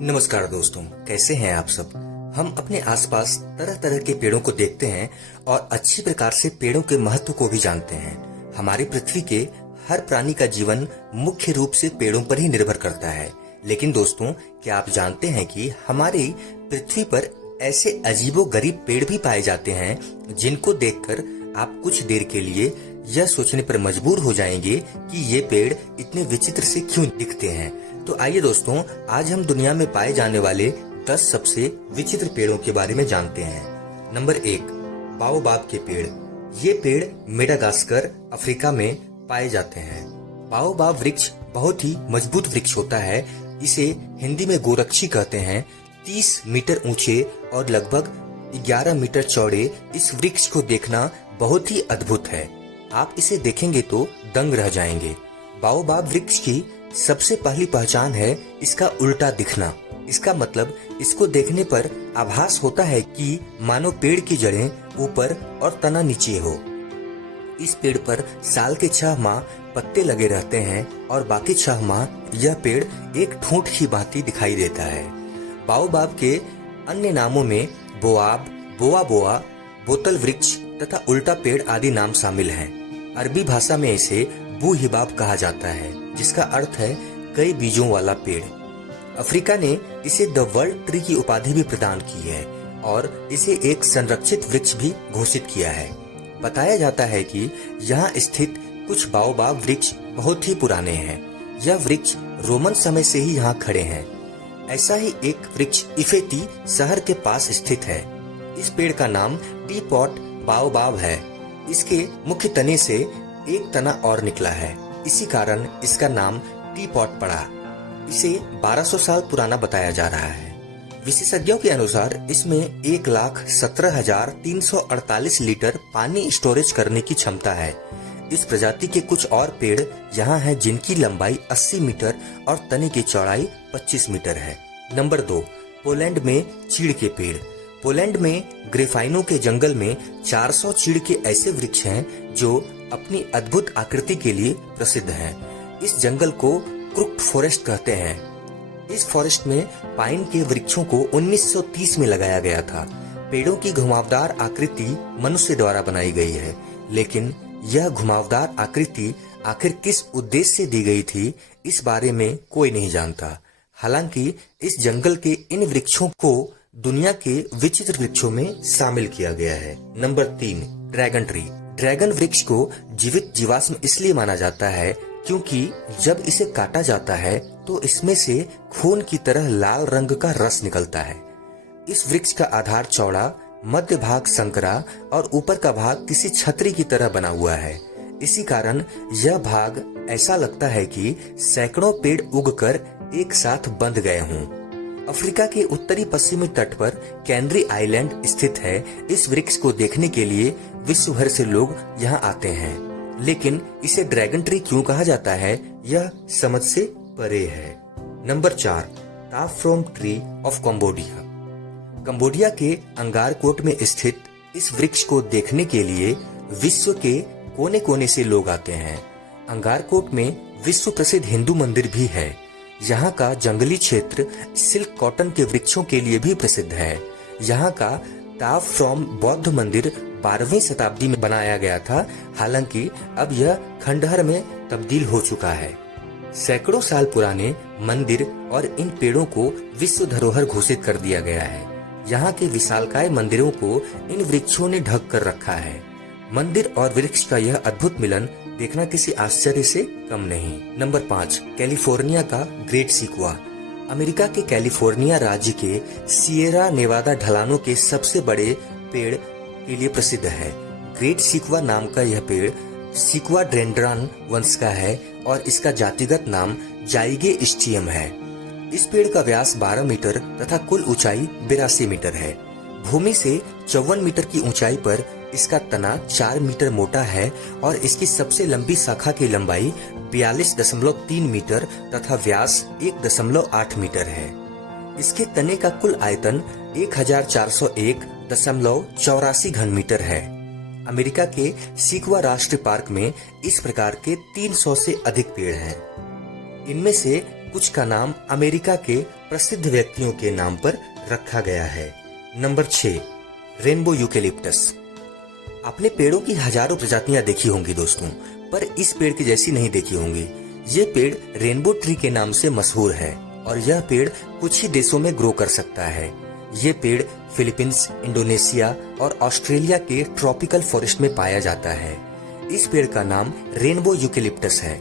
नमस्कार दोस्तों, कैसे हैं आप सब। हम अपने आसपास तरह तरह के पेड़ों को देखते हैं और अच्छी प्रकार से पेड़ों के महत्व को भी जानते हैं। हमारी पृथ्वी के हर प्राणी का जीवन मुख्य रूप से पेड़ों पर ही निर्भर करता है। लेकिन दोस्तों, क्या आप जानते हैं कि हमारी पृथ्वी पर ऐसे अजीबोगरीब पेड़ भी पाए जाते हैं जिनको देखकर आप कुछ देर के लिए यह सोचने पर मजबूर हो जाएंगे कि ये पेड़ इतने विचित्र से क्यों दिखते हैं। तो आइए दोस्तों, आज हम दुनिया में पाए जाने वाले 10 सबसे विचित्र पेड़ों के बारे में जानते हैं। नंबर 1, बाओबाब के पेड़। ये पेड़ मेडागास्कर, अफ्रीका में पाए जाते हैं। बाओबाब वृक्ष बहुत ही मजबूत वृक्ष होता है। इसे हिंदी में गोरक्षी कहते हैं। 30 मीटर ऊंचे और लगभग 11 मीटर चौड़े इस वृक्ष को देखना बहुत ही अद्भुत है। आप इसे देखेंगे तो दंग रह जाएंगे। बाओबाब वृक्ष की सबसे पहली पहचान है इसका उल्टा दिखना। इसका मतलब इसको देखने पर आभास होता है कि मानो पेड़ की जड़ें ऊपर और तना नीचे हो। इस पेड़ पर साल के 6 माह पत्ते लगे रहते हैं और बाकी 6 माह यह पेड़ एक ठूंठ की भांति दिखाई देता है। बाओबाब के अन्य नामों में बोआब, बोआ बोआ, बोतल वृक्ष तथा उल्टा पेड़ आदि नाम शामिल हैं। अरबी भाषा में इसे बूहिबाब कहा जाता है, जिसका अर्थ है कई बीजों वाला पेड़। अफ्रीका ने इसे द वर्ल्ड ट्री की उपाधि भी प्रदान की है और इसे एक संरक्षित वृक्ष भी घोषित किया है। बताया जाता है कि यहाँ स्थित कुछ बाओबाब वृक्ष बहुत ही पुराने हैं। यह वृक्ष रोमन समय से ही यहाँ खड़े हैं। ऐसा ही एक वृक्ष इफेती शहर के पास स्थित है। इस पेड़ का नाम टी पॉट बाओबाब है। इसके मुख्य तने से एक तना और निकला है, इसी कारण इसका नाम टी पॉट पड़ा। इसे 1200 साल पुराना बताया जा रहा है। विशेषज्ञों के अनुसार इसमें 1,17,348 लीटर पानी स्टोरेज करने की क्षमता है। इस प्रजाति के कुछ और पेड़ यहाँ हैं जिनकी लंबाई 80 मीटर और तने की चौड़ाई 25 मीटर है। नंबर 2, पोलैंड में चीड़ के पेड़। पोलैंड में ग्रेफाइनों के जंगल में 400 चीड़ के ऐसे वृक्ष हैं जो अपनी अद्भुत आकृति के लिए प्रसिद्ध हैं। इस जंगल को क्रुक्ड फॉरेस्ट कहते हैं। इस फॉरेस्ट में पाइन के वृक्षों को 1930 में लगाया गया था। पेड़ों की घुमावदार आकृति मनुष्य द्वारा बनाई गई है, लेकिन यह घुमावदार आकृति आखिर किस उद्देश्य से दी गई थी, इस बारे में कोई नहीं जानता। हालांकि इस जंगल के इन वृक्षों को दुनिया के विचित्र वृक्षों में शामिल किया गया है। Number 3, dragon tree. ड्रैगन वृक्ष को जीवित जीवाश्म इसलिए माना जाता है क्योंकि जब इसे काटा जाता है तो इसमें से खून की तरह लाल रंग का रस निकलता है। इस वृक्ष का आधार चौड़ा, मध्य भाग संकरा और ऊपर का भाग किसी छतरी की तरह बना हुआ है। इसी कारण यह भाग ऐसा लगता है कि सैकड़ों पेड़ उगकर एक साथ बंध गए हों। अफ्रीका के उत्तरी पश्चिमी तट पर कैनरी आइलैंड स्थित है। इस वृक्ष को देखने के लिए विश्व भर से लोग यहाँ आते हैं, लेकिन इसे ड्रैगन ट्री क्यों कहा जाता है, यह समझ से परे है। Number 4, Ta Prohm tree of Cambodia. Cambodia के अंगारकोट में स्थित इस वृक्ष को देखने के लिए विश्व के कोने कोने से लोग आते हैं। अंगारकोट में विश्व प्रसिद्ध हिंदू मंदिर भी है। यहाँ का जंगली क्षेत्र सिल्क कॉटन के वृक्षों के लिए भी प्रसिद्ध है। यहाँ का ताफ्रोम बौद्ध मंदिर 12वीं शताब्दी में बनाया गया था। हालांकि अब यह खंडहर में तब्दील हो चुका है। सैकड़ों साल पुराने मंदिर और इन पेड़ों को विश्व धरोहर घोषित कर दिया गया है। यहाँ के विशालकाय मंदिरों को इन वृक्षों ने ढक कर रखा है। मंदिर और वृक्ष का यह अद्भुत मिलन देखना किसी आश्चर्य से कम नहीं। नंबर 5, कैलिफोर्निया का ग्रेट सिक्वा। अमेरिका के कैलिफोर्निया राज्य के सिएरा नेवादा ढलानों के सबसे बड़े पेड़ के लिए प्रसिद्ध है। ग्रेट सिक्वा नाम का यह पेड़ सिक्वा डेंड्रॉन वंश का है और इसका जातिगत नाम जाइगे स्टियम है। इस पेड़ का व्यास 12 मीटर तथा कुल ऊंचाई 82 मीटर है। भूमि से 54 मीटर की ऊंचाई पर इसका तना 4 मीटर मोटा है और इसकी सबसे लंबी शाखा की लंबाई 42.3 मीटर तथा व्यास 1.8 मीटर है। इसके तने का कुल आयतन 1401.84 घन मीटर है। अमेरिका के सिक्वा राष्ट्रीय पार्क में इस प्रकार के 300 से अधिक पेड़ हैं। इनमें से कुछ का नाम अमेरिका के प्रसिद्ध व्यक्तियों के नाम पर रखा गया है। Number 6, rainbow eucalyptus. आपने पेड़ों की हजारों प्रजातियां देखी होंगी दोस्तों, पर इस पेड़ की जैसी नहीं देखी होंगी। ये पेड़ रेनबो ट्री के नाम से मशहूर है और यह पेड़ कुछ ही देशों में ग्रो कर सकता है। ये पेड़ फिलीपींस, इंडोनेशिया और ऑस्ट्रेलिया के ट्रॉपिकल फॉरेस्ट में पाया जाता है। इस पेड़ का नाम रेनबो यूकेलिप्टस है।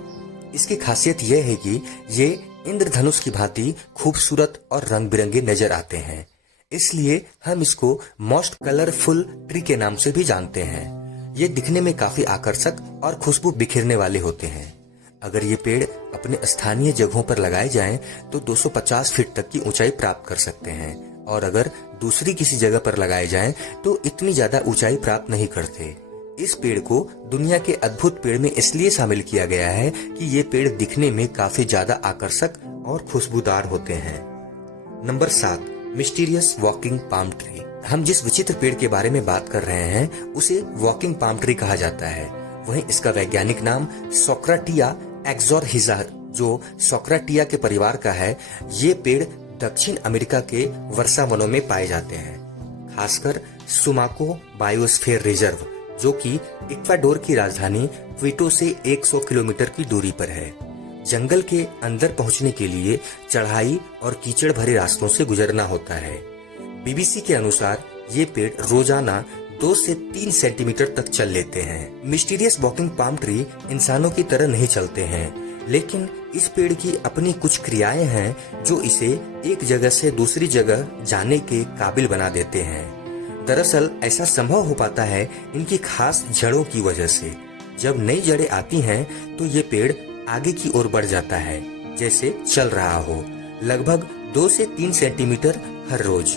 इसकी खासियत यह है कि ये इंद्रधनुष की भांति खूबसूरत और रंग बिरंगे नजर आते हैं, इसलिए हम इसको मोस्ट कलरफुल ट्री के नाम से भी जानते हैं। ये दिखने में काफी आकर्षक और खुशबू बिखेरने वाले होते हैं। अगर ये पेड़ अपने स्थानीय जगहों पर लगाए जाएं तो 250 फीट तक की ऊंचाई प्राप्त कर सकते हैं, और अगर दूसरी किसी जगह पर लगाए जाएं तो इतनी ज्यादा ऊंचाई प्राप्त नहीं करते। इस पेड़ को दुनिया के अद्भुत पेड़ में इसलिए शामिल किया गया है कि ये पेड़ दिखने में काफी ज्यादा आकर्षक और खुशबूदार होते हैं। Number 7, mysterious walking palm tree. हम जिस विचित्र पेड़ के बारे में बात कर रहे हैं उसे वॉकिंग पाम ट्री कहा जाता है। वहीं इसका वैज्ञानिक नाम सोक्राटिया एक्सोरहिजा, जो सोक्राटिया के परिवार का है। ये पेड़ दक्षिण अमेरिका के वर्षा वनों में पाए जाते हैं, खासकर सुमाको बायोस्फीयर रिजर्व, जो कि इक्वाडोर की राजधानी क्विटो से 100 किलोमीटर की दूरी पर है। जंगल के अंदर पहुंचने के लिए चढ़ाई और कीचड़ भरे रास्तों से गुजरना होता है। बीबीसी के अनुसार ये पेड़ रोजाना 2 से 3 सेंटीमीटर तक चल लेते हैं। मिस्टीरियस वॉकिंग पाम ट्री इंसानों की तरह नहीं चलते हैं, लेकिन इस पेड़ की अपनी कुछ क्रियाएं हैं जो इसे एक जगह से दूसरी जगह जाने के काबिल बना देते हैं। दरअसल ऐसा संभव हो पाता है इनकी खास जड़ों की वजह से। जब नई जड़ें आती हैं तो ये पेड़ आगे की ओर बढ़ जाता है, जैसे चल रहा हो, लगभग 2 से 3 सेंटीमीटर हर रोज।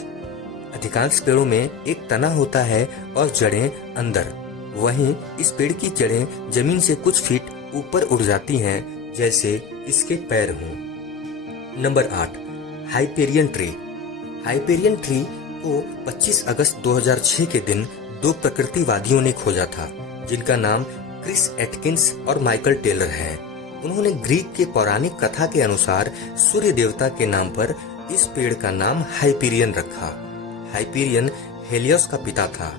अधिकांश पेड़ों में एक तना होता है और जड़ें अंदर। वहीं इस पेड़ की जड़ें जमीन से कुछ फीट ऊपर उड़ जाती हैं, जैसे इसके पैर हों। Number 8, Hyperion tree. Hyperion tree को 25 अगस्त 2006 के दिन 2 प्रकृतिवादियों ने खोजा था, जिनका नाम क्रिस एटकिंस और माइकल टेलर है। उन्होंने ग्रीक के पौराणिक कथा के अनुसार सूर्य देवता के नाम पर इस पेड़ का नाम हाइपेरियन रखा। हाइपेरियन हेलियोस का पिता था।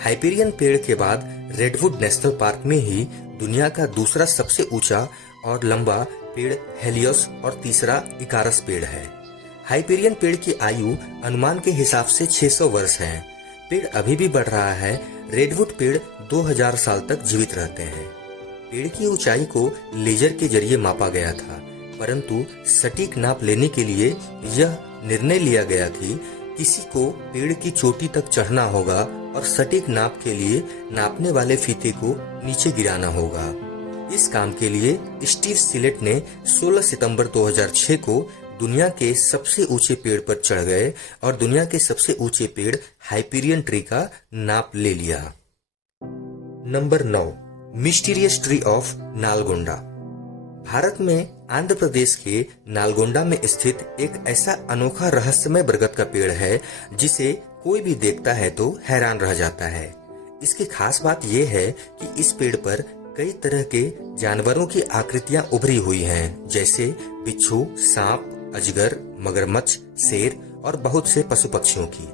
हाइपेरियन पेड़ के बाद रेडवुड नेशनल पार्क में ही दुनिया का दूसरा सबसे ऊंचा और लंबा पेड़ हेलियोस और तीसरा इकारस पेड़ है। हाइपेरियन पेड़ की आयु अनुमान के हिसाब से 600 वर्ष है। पेड़ अभी भी बढ़ रहा है। रेडवुड पेड़ 2000 साल तक जीवित रहते हैं। पेड़ की ऊंचाई को लेजर के जरिए मापा गया था, परंतु सटीक नाप लेने के लिए यह निर्णय लिया गया कि किसी को पेड़ की चोटी तक चढ़ना होगा और सटीक नाप के लिए नापने वाले फीते को नीचे गिराना होगा। इस काम के लिए स्टीव सिलेट ने 16 सितंबर 2006 को दुनिया के सबसे ऊंचे पेड़ पर चढ़ गए और दुनिया के सबसे ऊंचे पेड़ हाइपेरियन ट्री का नाप ले लिया। Number 9, mysterious tree of Nalgonda. Bharat में आंध्र प्रदेश के नालगोंडा में स्थित एक ऐसा अनोखा रहस्यमय बरगद का पेड़ है जिसे कोई भी देखता है तो हैरान रह जाता है। इसकी खास बात यह है कि इस पेड़ पर कई तरह के जानवरों की आकृतियां उभरी हुई हैं, जैसे बिच्छू, सांप, अजगर, मगरमच्छ, शेर और बहुत से पशु पक्षियों की।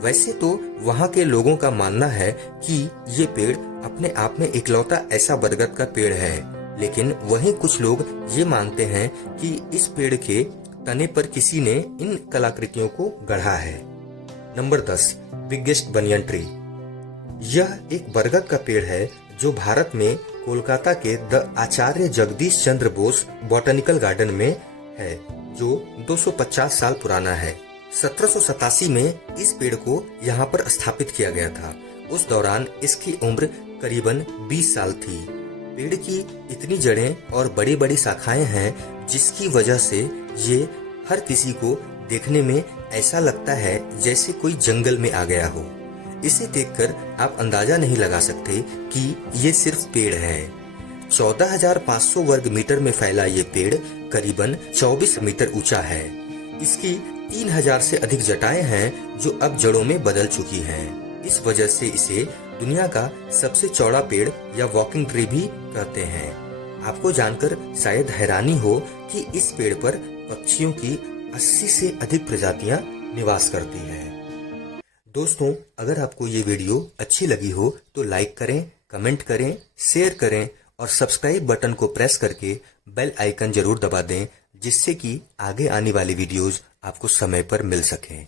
वैसे तो वहाँ के लोगों का मानना है कि ये पेड़ अपने आप में इकलौता ऐसा बरगद का पेड़ है, लेकिन वहीं कुछ लोग ये मानते हैं कि इस पेड़ के तने पर किसी ने इन कलाकृतियों को गढ़ा है। Number 10, biggest banyan tree. यह एक बरगद का पेड़ है जो भारत में कोलकाता के the Acharya Jagdish Chandra Bose botanical garden में है, जो 250 साल पुराना है। 1787 में इस पेड़ को यहाँ पर स्थापित किया गया था। उस दौरान इसकी उम्र करीबन 20 साल थी। पेड़ की इतनी जड़ें और बड़ी बड़ी शाखाएं हैं जिसकी वजह से ये हर किसी को देखने में ऐसा लगता है जैसे कोई जंगल में आ गया हो। इसे देखकर आप अंदाजा नहीं लगा सकते कि ये सिर्फ पेड़ है। 14,500 वर्ग मीटर में फैला ये पेड़ करीबन 24 मीटर ऊंचा है। इसकी 3,000 से अधिक जटाएं हैं जो अब जड़ों में बदल चुकी हैं। इस वजह से इसे दुनिया का सबसे चौड़ा पेड़ या वॉकिंग ट्री भी कहते हैं। आपको जानकर शायद हैरानी हो कि इस पेड़ पर पक्षियों की 80 से अधिक प्रजातियां निवास करती हैं। दोस्तों, अगर आपको ये वीडियो अच्छी लगी हो तो लाइक करें, कमेंट करें, शेयर करें और सब्सक्राइब बटन को प्रेस करके बेल आइकन जरूर दबा दें, जिससे कि आगे आने वाली वीडियोस आपको समय पर मिल सकें।